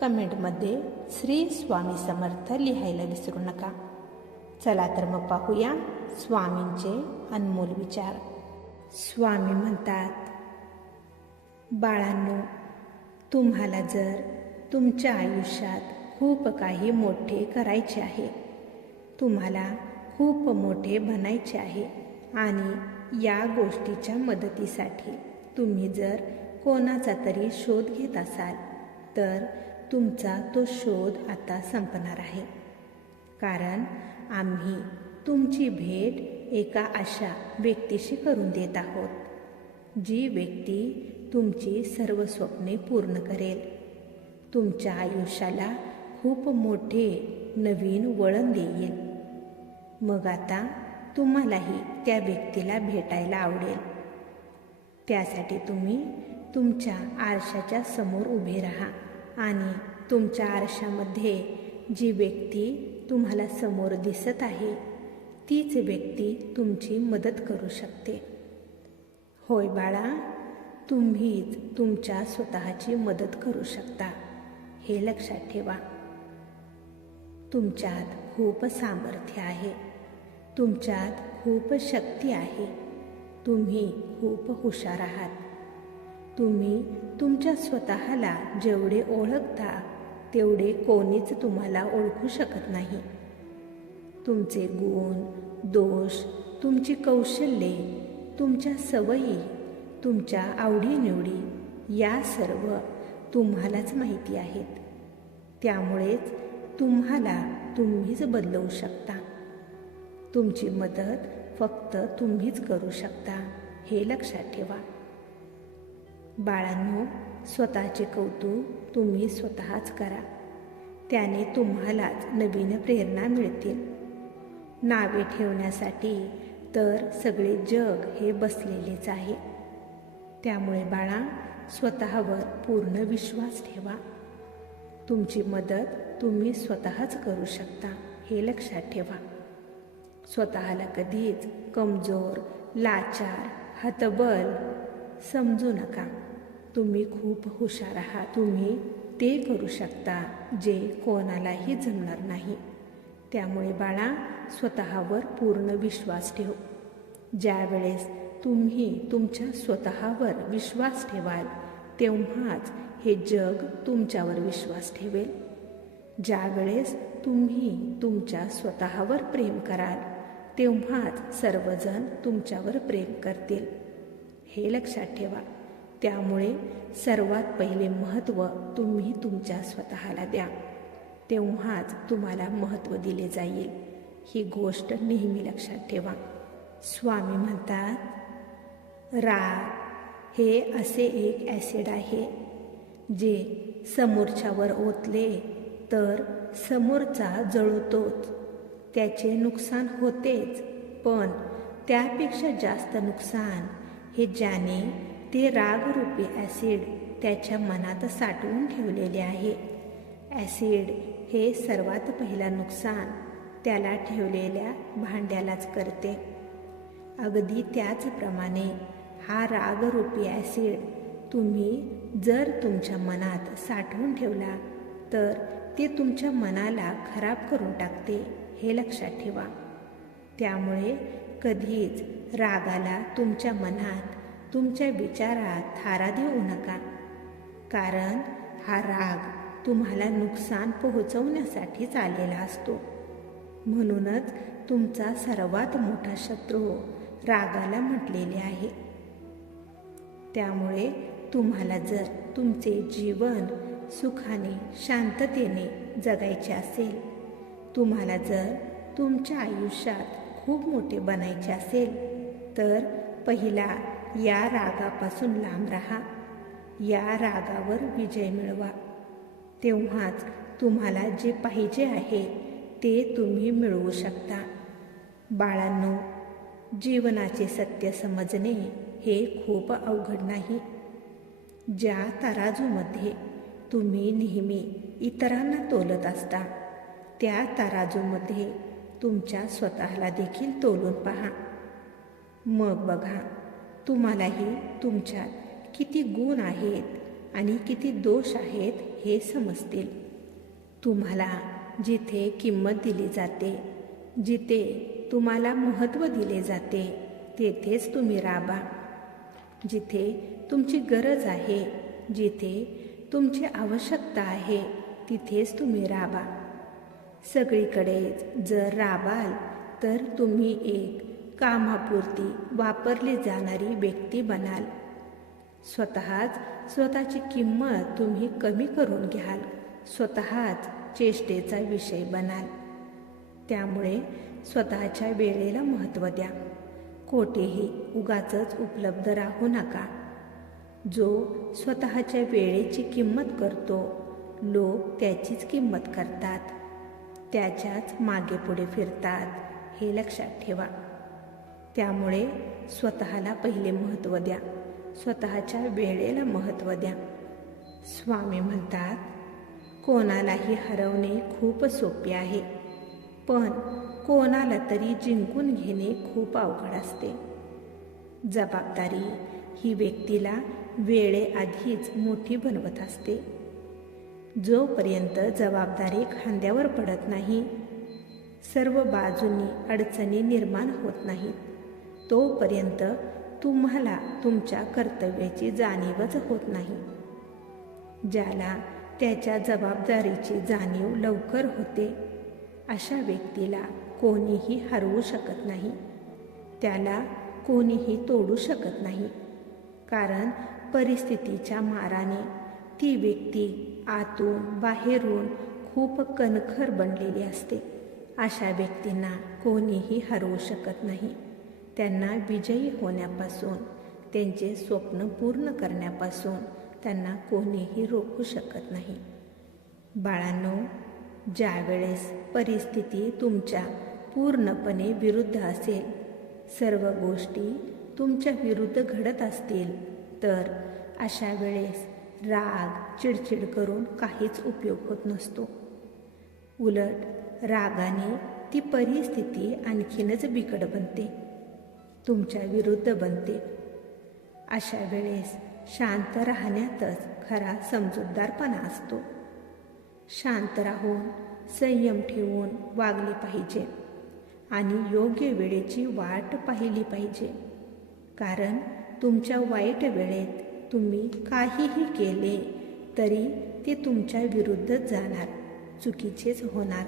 कमेंटमध्ये श्री स्वामी समर्थ लिहायला विसरू नका. चला तर मग पाहूया स्वामींचे अनमोल विचार. स्वामी म्हणतात बाळांनो तुम्हाला जर तुमच्या आयुष्यात खूप काही मोठे करायचे आहे तुम्हाला खूप मोठे बनायचे आहे आणि या गोष्टीच्या मदतीसाठी तुम्ही जर कोणाचा तरी शोध घेत असाल तर तुमचा तो शोध आता संपणार आहे. कारण आम्ही तुमची भेट एका अशा व्यक्तीशी करून देत आहोत जी व्यक्ती तुमची सर्व स्वप्ने पूर्ण करेल. तुमच्या आयुष्याला खूप मोठे नवीन वळण देईल. मग आता तुम्हालाही त्या व्यक्तीला भेटायला आवडेल. त्यासाठी तुम्ही तुमच्या आरशाच्या समोर उभे राहा. आणि तुमच्या आरशामध्ये जी व्यक्ती तुम्हाला समोर दिसत आहे तीच व्यक्ती तुमची मदत करू शकते. होय बाळा तुम्हीच तुमच्या स्वतःची मदत करू शकता हे लक्षात ठेवा. तुमच्यात खूप सामर्थ्य आहे तुमच्यात खूप शक्ती आहे तुम्ही खूप हुशार आहात. तुम्ही तुमच्या स्वतःला जेवढे ओळखता तेवढे कोणीच तुम्हाला ओळखू शकत नाही. तुमचे गुण दोष तुमची कौशल्ये तुमच्या सवयी तुमच्या आवडीनिवडी या सर्व तुम्हालाच माहिती आहेत. त्यामुळेच तुम्हाला तुम्हीच बदलवू शकता. तुमची मदत फक्त तुम्हीच करू शकता हे लक्षात ठेवा. बाळांनो स्वतःचे कौतुक तुम्ही स्वतःच करा. त्याने तुम्हालाच नवीन प्रेरणा मिळतील. नावे ठेवण्यासाठी तर सगळे जग हे बसलेलेच आहे. त्यामुळे बाळा स्वतःवर पूर्ण विश्वास ठेवा. तुमची मदत तुम्ही स्वतःच करू शकता हे लक्षात ठेवा. स्वतःला कधीच कमजोर लाचार हतबल समजू नका. तुम्ही खूप हुशार आहात. तुम्ही ते करू शकता जे कोणालाही जमणार नाही. त्यामुळे बाळा स्वतःवर पूर्ण विश्वास ठेव. ज्यावेळेस तुम्ही तुमच्या स्वतःवर विश्वास ठेवाल तेव्हाच हे जग तुमच्यावर विश्वास ठेवेल. ज्यावेळेस तुम्ही तुमच्या स्वतःवर प्रेम कराल तेव्हाच सर्वजण तुमच्यावर प्रेम करतील. हे लक्षात ठेवा. त्यामुळे सर्वात पहिले महत्त्व तुम्ही तुमच्या स्वतःला द्या. तेव्हाच तुम्हाला महत्त्व दिले जाईल. ही गोष्ट नेहमी लक्षात ठेवा. स्वामी म्हणतात राग हे असे एक ॲसिड आहे जे समोरच्यावर ओतले तर समोरचा जळवतोच त्याचे नुकसान होतेच पण त्यापेक्षा जास्त नुकसान हे ज्याने ते रागरूपी ॲसिड त्याच्या मनात साठवून ठेवलेले आहे. ॲसिड हे सर्वात पहिला नुकसान त्याला ठेवलेल्या भांड्यालाच करते. अगदी त्याचप्रमाणे हा रागरूपी ॲसिड तुम्ही जर तुमच्या मनात साठवून ठेवला तर ते तुमच्या मनाला खराब करून टाकते हे लक्षात ठेवा. त्यामुळे कधीच रागाला तुमच्या मनात तुमच्या विचारात थारा देऊ नका. कारण हा राग तुम्हाला नुकसान पोहोचवण्यासाठीच आलेला असतो. म्हणूनच तुमचा सर्वात मोठा शत्रू रागाला म्हटलेले आहे. त्यामुळे तुम्हाला जर तुमचे जीवन सुखाने शांततेने जगायचे असेल तुम्हाला जर तुमच्या आयुष्यात खूप मोठे बनायचे असेल तर पहिला या रागापासून लांब राहा. या रागावर विजय मिळवा. तेव्हाच तुम्हाला जे पाहिजे आहे ते तुम्ही मिळवू शकता. बाळांनो जीवनाचे सत्य समजणे हे खूप अवघड नाही. ज्या तराजूमध्ये तुम्ही नेहमी इतरांना तोलत असता त्या तराजूमध्ये तुमच्या स्वतःला देखील तोलून पहा. मग बघा तुम्हालाही तुमच्यात किती गुण आहेत आणि किती दोष आहेत हे समजतील. तुम्हाला जिथे किंमत दिली जाते जिथे तुम्हाला महत्त्व दिले जाते तेथेच तुम्ही राबा. जिथे तुमची गरज आहे जिथे तुमची आवश्यकता आहे तिथेच तुम्ही राबा. सगळीकडेच जर राबाल तर तुम्ही एक कामापुरती वापरली जाणारी व्यक्ती बनाल. स्वतःच स्वतःची किंमत तुम्ही कमी करून घ्याल. स्वतःच चेष्टेचा विषय बनाल. त्यामुळे स्वतःच्या वेळेला महत्त्व द्या. कोठेही उगाच उपलब्ध राहू नका. जो स्वतःच्या वेळेची किंमत करतो लोक त्याचीच किंमत करतात. त्याच्याच मागे पुढे फिरतात हे लक्षात ठेवा. त्यामुळे स्वतःला पहिले महत्त्व द्या. स्वतःच्या वेळेला महत्त्व द्या. स्वामी म्हणतात कोणालाही हरवणे खूप सोपे आहे पण कोणाला तरी जिंकून घेणे खूप अवघड असते. जबाबदारी ही व्यक्तीला वेळेआधीच मोठी बनवत असते. जोपर्यंत जबाबदारी खांद्यावर पडत नाही सर्व बाजूंनी अडचणी निर्माण होत नाहीत. तोपर्यंत तुम्हाला तुमच्या कर्तव्याची जाणीवच होत नाही. ज्याला त्याच्या जबाबदारीची जाणीव लवकर होते अशा व्यक्तीला कोणीही हरवू शकत नाही. त्याला कोणीही तोडू शकत नाही. कारण परिस्थितीच्या माराने ती व्यक्ती आतून बाहेरून खूप कणखर बनलेली असते. अशा व्यक्तींना कोणीही हरवू शकत नाही. त्यांना विजयी होण्यापासून त्यांचे स्वप्न पूर्ण करण्यापासून त्यांना कोणीही रोखू शकत नाही. बाळांनो ज्यावेळेस परिस्थिती तुमच्या पूर्णपणे विरुद्ध असेल सर्व गोष्टी तुमच्या विरुद्ध घडत असतील तर अशा वेळेस राग चिडचिड करून काहीच उपयोग होत नसतो. उलट रागाने ती परिस्थिती आणखीनच बिकट बनते. तुमच्या विरुद्ध बनते अशा वेळेस शांत राहण्यातच खरा समजूतदारपणा असतो. शांत राहून संयम ठेवून वागले पाहिजे आणि योग्य वेळेची वाट पाहिली पाहिजे. कारण तुमच्या वाईट वेळेत तुम्ही काहीही केले तरी ते तुमच्या विरुद्धच जाणार चुकीचेच होणार.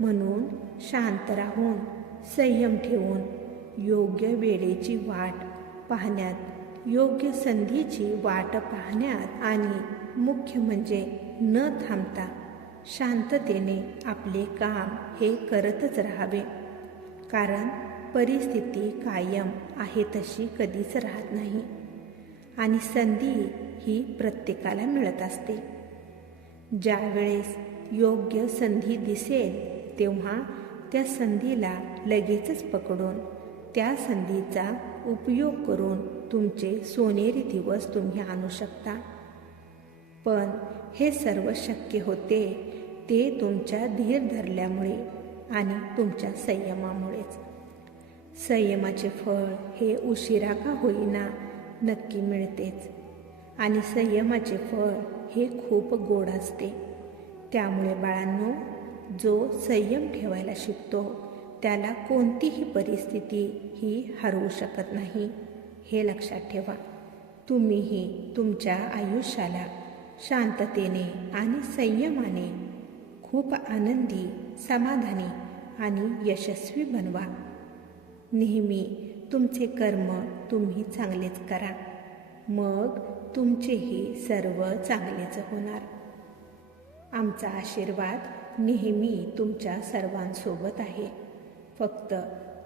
म्हणून शांत राहून संयम ठेवून योग्य वेळेची वाट पाहण्यात योग्य संधीची वाट पाहण्यात आणि मुख्य म्हणजे न थांबता शांततेने आपले काम हे करतच राहावे. कारण परिस्थिती कायम आहे तशी कधीच राहत नाही आणि संधी ही प्रत्येकाला मिळत असते. ज्यावेळेस योग्य संधी दिसेल तेव्हा त्या संधीला लगेचच पकडून त्या संधीचा उपयोग करून तुमचे सोनेरी दिवस तुम्ही आणू शकता. पण हे सर्व शक्य होते ते तुमच्या धीर धरल्यामुळे आणि तुमच्या संयमामुळेच. संयमाचे फळ हे उशिरा का होईना नक्की मिळतेच आणि संयमाचे फळ हे खूप गोड असते. त्यामुळे बाळांनो जो संयम ठेवायला शिकतो त्याला कोणतीही परिस्थिती ही हरवू शकत नाही. हे लक्षात ठेवा. तुम्हीही तुमच्या आयुष्याला शांततेने आणि संयमाने खूप आनंदी समाधानी आणि यशस्वी बनवा. नेहमी तुमचे कर्म तुम्ही चांगलेच करा. मग तुमचेही सर्व चांगलेच होणार. आमचा आशीर्वाद नेहमी तुमच्या सर्वांसोबत आहे. फक्त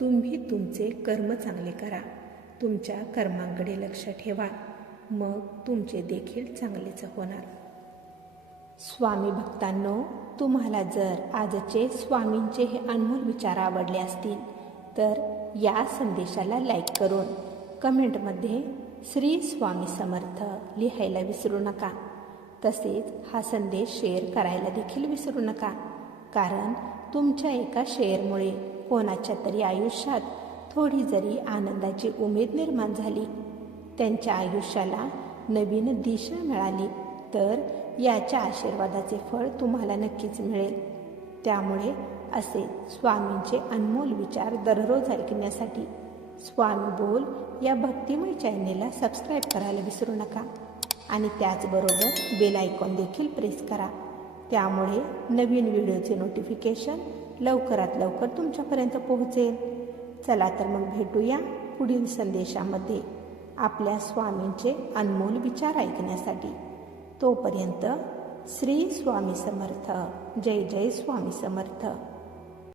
तुम्ही तुमचे कर्म चांगले करा. तुमच्या कर्मांकडे लक्ष ठेवा. मग तुमचे देखील चांगलेच होणार. स्वामी भक्तांनो तुम्हाला जर आजचे स्वामींचे हे अनमोल विचार आवडले असतील तर या संदेशाला लाईक करून कमेंटमध्ये श्री स्वामी समर्थ लिहायला विसरू नका. तसेच हा संदेश शेअर करायला देखील विसरू नका. कारण तुमच्या एका शेअरमुळे कोणाच्या तरी आयुष्यात थोडी जरी आनंदाची उमेद निर्माण झाली त्यांच्या आयुष्याला नवीन दिशा मिळाली तर याच्या आशीर्वादाचे फळ तुम्हाला नक्कीच मिळेल. त्यामुळे असे स्वामींचे अनमोल विचार दररोज ऐकण्यासाठी स्वामी बोल या भक्तिमय चॅनेलला सबस्क्राईब करायला विसरू नका आणि त्याचबरोबर बेल आयकॉन देखील प्रेस करा. त्यामुळे नवीन व्हिडिओचे नोटिफिकेशन लवकरात लवकर तुमच्यापर्यंत पोहोचेल. चला तर मग भेटूया पुढील संदेशामध्ये आपल्या स्वामींचे अनमोल विचार ऐकण्यासाठी. तोपर्यंत श्री स्वामी समर्थ. जय जय स्वामी समर्थ.